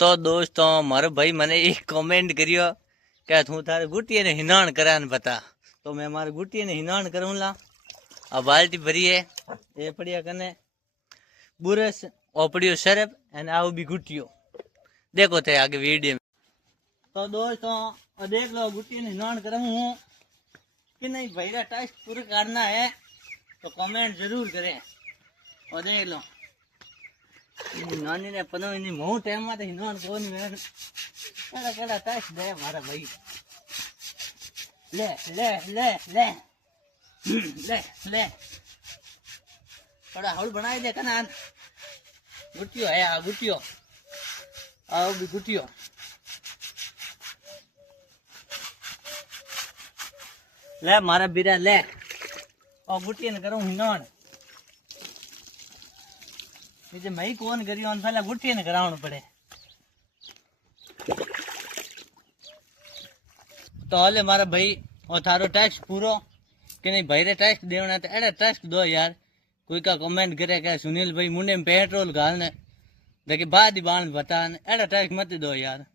तो दोस्तों मारो भाई मैंने एक कमेंट करियो क्या तू थारे गुटिया ने हिनाण करान बता। तो मैं मारे गुटिया ने हिनाण करूँ ला। अब बाल्टी भरी है ये पड़िया कने बुरस ओपड़ियो शरब एंड आओ भी गुटियो देखो थे आगे वीडियो में। तो दोस्तों देख लो गुटिया ने हिनाण करूँ हूँ कि नहीं भैया टास्क पूरा करना है तो कमेंट जरूर करें और देख लो नानी ने पनो इनी मोह टाइम में हिनवान कोनी में कड़ा कड़ा टास्क दे मारा भाई ले ले ले ले ले ले थोड़ा हौल बनाई दे कना गुटियो है आ गुटियो आओ भी गुटियो ले मारा बीरा ले और गुटिया ने करूं हिनवान नीचे मई कौन करी पहले गुटिया ने करावना पड़े। तो हाले मारा भाई और थारो टैक्स पूरो कि नहीं भाई रे टैक्स देवना तो एड़ा टैक्स दो यार। कोई का कमेंट करे क्या सुनील भाई मुंडे में पेट्रोल घालने देखिए बाद ही बाण बता एड़ा टैक्स मत दो यार।